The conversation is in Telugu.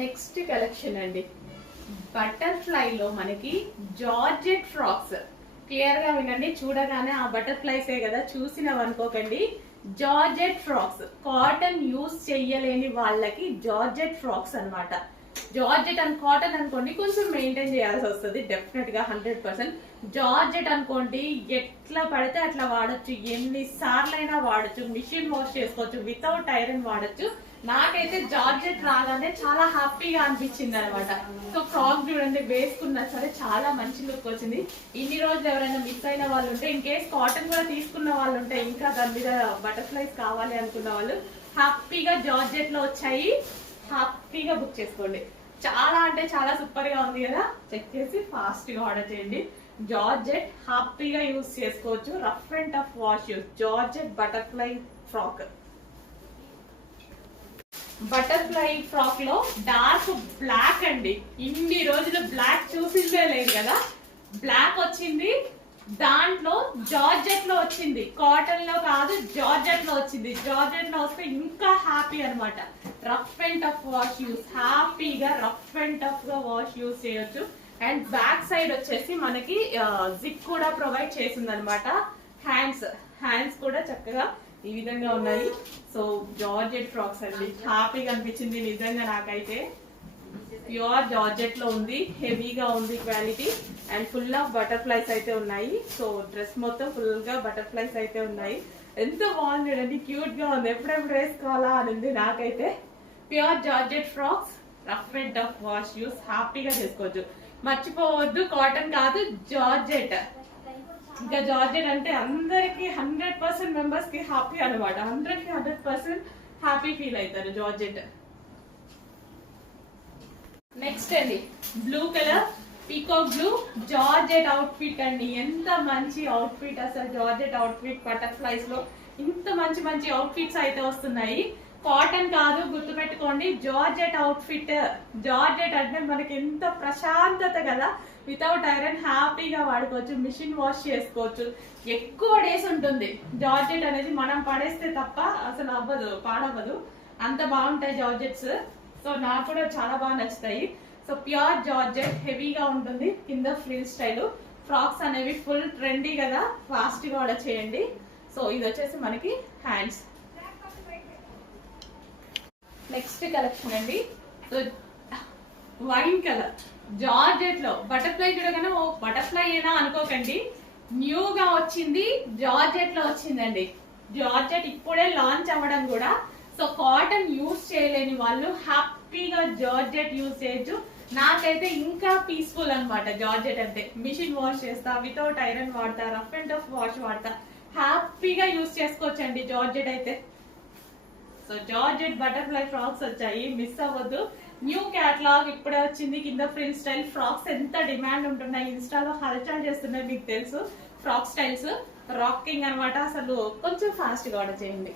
నెక్స్ట్ కలెక్షన్ అండి, బటర్ఫ్లై లో మనకి జార్జెట్ ఫ్రాక్స్. క్లియర్ గా వినండి, చూడగానే ఆ బటర్ఫ్లైసే కదా, చూసినవి అనుకోకండి. జార్జెట్ ఫ్రాక్స్, కాటన్ యూస్ చెయ్యలేని వాళ్ళకి జార్జెట్ ఫ్రాక్స్ అన్నమాట. జార్జెట్ అండ్ కాటన్ అనుకోండి కొంచెం మెయింటైన్ చేయాల్సి వస్తుంది డెఫినెట్ గా 100%. జార్జెట్ అనుకోండి ఎట్లా పడితే అట్లా వాడచ్చు, ఎన్ని సార్లైనా వాడచ్చు, మిషన్ వాష్ చేసుకోవచ్చు, వితౌట్ ఐరన్ వాడచ్చు. నాకైతే జార్జెట్ రాగానే చాలా హ్యాపీగా అనిపించింది అనమాట. సో ఫ్రాక్ చూడండి, వేసుకున్నా సరే చాలా మంచి లుక్ వచ్చింది. ఇన్ని రోజులు ఎవరైనా మిస్ అయిన వాళ్ళు ఉంటే, ఇన్ కేస్ కాటన్ కూడా తీసుకున్న వాళ్ళు ఉంటే, ఇంకా దాని మీద బటర్ఫ్లైస్ కావాలి అనుకున్న వాళ్ళు హ్యాపీగా జార్జెట్ లో వచ్చాయి, హ్యాపీగా బుక్ చేసుకోండి. చాలా అంటే చాలా సూపర్ గా ఉంది కదా, చెక్ చేసి ఫాస్ట్ గా ఆర్డర్ చేయండి. జార్జెట్ హ్యాపీగా యూస్ చేసుకోవచ్చు, rough and tough wash use. Georgette butterfly frock. Butterfly frock లో డార్క్ బ్లాక్ అండి, ఇన్ని రోజులు బ్లాక్ చూసిందే లేదు కదా, బ్లాక్ వచ్చింది. దాంట్లో జార్జెట్ లో వచ్చింది, కాటన్ లో కాదు జార్జెట్ లో వచ్చింది. జార్జెట్ లో వస్తే ఇంకా హ్యాపీ అనమాట. Rough and tough wash use, హ్యాపీగా రఫ్ అండ్ టఫ్ గా వాష్ యూస్ చేయొచ్చు. అండ్ బ్యాక్ సైడ్ వచ్చేసి మనకి జిప్ కూడా ప్రొవైడ్ చేసింది అనమాట. హ్యాండ్స్ కూడా చక్కగా ఈ విధంగా ఉన్నాయి. సో జార్జెట్ ఫ్రాక్స్ అండి, హ్యాపీగా అనిపించింది నిజంగా నాకైతే. ప్యూర్ జార్జెట్ లో ఉంది, హెవీగా ఉంది quality, and full of butterflies అయితే ఉన్నాయి. సో డ్రెస్ మొత్తం ఫుల్ గా బటర్ఫ్లైస్ అయితే ఉన్నాయి. ఎంత బాగుంది చూడండి, క్యూట్ గా ఉంది, ఎప్పుడెప్పుడు వేసుకోవాలా అని ఉంది నాకైతే. Pure georgette frocks, rough and tough wash use, హ్యాపీగా చేసుకోవచ్చు. మర్చిపోవద్దు, కాటన్ కాదు జార్జెట్. ఇంకా జార్జెట్ అంటే అందరికి 100% మెంబర్స్ కి హ్యాపీ అనమాట. 100% హ్యాపీ ఫీల్ అవుతారు జార్జెట్. నెక్స్ట్ అండి, blue colour peacock blue georgette out fit అండి. ఎంత మంచి అవుట్ ఫిట్ అసలు, జార్జెట్ అవుట్ ఫిట్ బటర్ఫ్లైస్ లో ఇంత మంచి మంచి అవుట్ ఫిట్స్ అయితే వస్తున్నాయి. కాటన్ కాదు, గుర్తుపెట్టుకోండి, జార్జెట్ అవుట్ ఫిట్. జార్జెట్ అంటే మనకి ఎంత ప్రశాంతత కదా, వితౌట్ ఐరన్ హ్యాపీగా వాడుకోవచ్చు, మిషన్ వాష్ చేసుకోవచ్చు, ఎక్కువ డేస్ ఉంటుంది. జార్జెట్ అనేది మనం పడేస్తే తప్ప అసలు అవ్వదు, పాడవ్వదు, అంత బాగుంటాయి జార్జెట్స్. సో నాకు కూడా చాలా బాగా నచ్చుతాయి. సో ప్యూర్ జార్జెట్, హెవీగా ఉంటుంది, కింద ఫ్రిల్ స్టైల్. ఫ్రాక్స్ అనేవి ఫుల్ ట్రెండీ కదా, ఫాస్ట్ గా ఆర్డర్ చేయండి. సో ఇది వచ్చేసి మనకి హ్యాండ్స్. నెక్స్ట్ కలెక్షన్ అండి, సో వైన్ కలర్ జార్జెట్ లో బటర్ఫ్లై చూడగానే ఓ బటర్ఫ్లై ఏనా అనుకోకండి, న్యూగా వచ్చింది, జార్జెట్ లో వచ్చిందండి. జార్జెట్ ఇప్పుడే లాంచ్ అవ్వడం కూడా. సో కాటన్ యూస్ చేయలేని వాళ్ళు హ్యాపీగా జార్జెట్ యూస్ చేయొచ్చు. నాకైతే ఇంకా పీస్ఫుల్ అనమాట జార్జెట్ అంటే. మిషన్ వాష్ చేస్తా, వితౌట్ ఐరన్ వాడతా, రఫ్ అండ్ టఫ్ వాష్ వాడతా, హ్యాపీగా యూస్ చేసుకోవచ్చండి జార్జెట్ అయితే. సో జార్జెట్ బటర్ఫ్లై ఫ్రాక్స్ వచ్చాయి, మిస్ అవ్వద్దు. న్యూ క్యాటలాగ్ ఇప్పుడే వచ్చింది, కింద ఫ్రిల్ స్టైల్. ఫ్రాక్స్ ఎంత డిమాండ్ ఉంటున్నాయి, ఇన్స్టాలో హల్చల్ చేస్తున్నాయి, మీకు తెలుసు. ఫ్రాక్ స్టైల్స్ రాకింగ్ అనమాట, అసలు కొంచెం ఫాస్ట్ గా ఆర్డర్ చేయండి.